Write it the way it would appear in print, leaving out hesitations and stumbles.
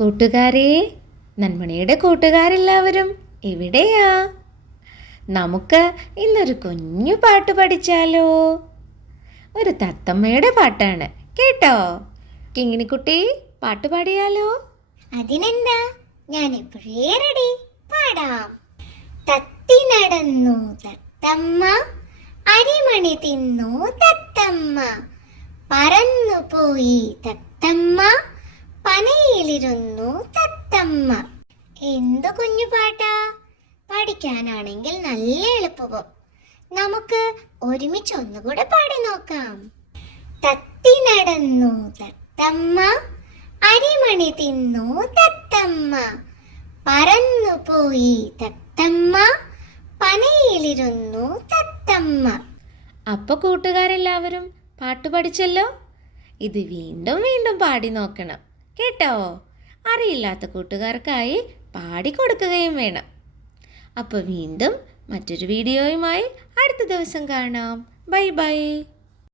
കൂട്ടുകാരെ, നന്മണിയുടെ കൂട്ടുകാരെല്ലാവരും എവിടെയാ? നമുക്ക് ഇന്നൊരു കുഞ്ഞു പാട്ട് പഠിച്ചാലോ? ഒരു തത്തമ്മയുടെ പാട്ടാണ് കേട്ടോ. കിങ്ങിണിക്കുട്ടി, പാട്ട് പാടിയാലോ? അതിനെന്താ, ഞാൻ എപ്പോഴേ റെഡി, പാടാം. തത്തി നടന്നു തത്തമ്മ, അരിമണി തിന്നു തത്തമ്മ, പറന്നു പോയി തത്തമ്മ, പനയിലിരുന്നു തത്തമ്മ. എന്തു കുഞ്ഞു പാട്ടാ! പഠിക്കാനാണെങ്കിൽ നല്ല എളുപ്പവും. നമുക്ക് ഒരുമിച്ച് ഒന്നുകൂടെ പാടി നോക്കാം. തത്തി നടന്നു തത്തമ്മ, അരിമണി തിന്നു തത്തമ്മ, പറന്നു പോയി തത്തമ്മ, പനയിലിരുന്നു തത്തമ്മ. അപ്പോൾ കൂട്ടുകാരെല്ലാവരും പാട്ട് പഠിച്ചല്ലോ. ഇത് വീണ്ടും വീണ്ടും പാടി നോക്കണം കേട്ടോ. അറിയില്ലാത്ത കൂട്ടുകാർക്കായി പാടിക്കൊടുക്കുകയും വേണം. അപ്പോൾ വീണ്ടും മറ്റൊരു വീഡിയോയുമായി അടുത്ത ദിവസം കാണാം. Bye bye.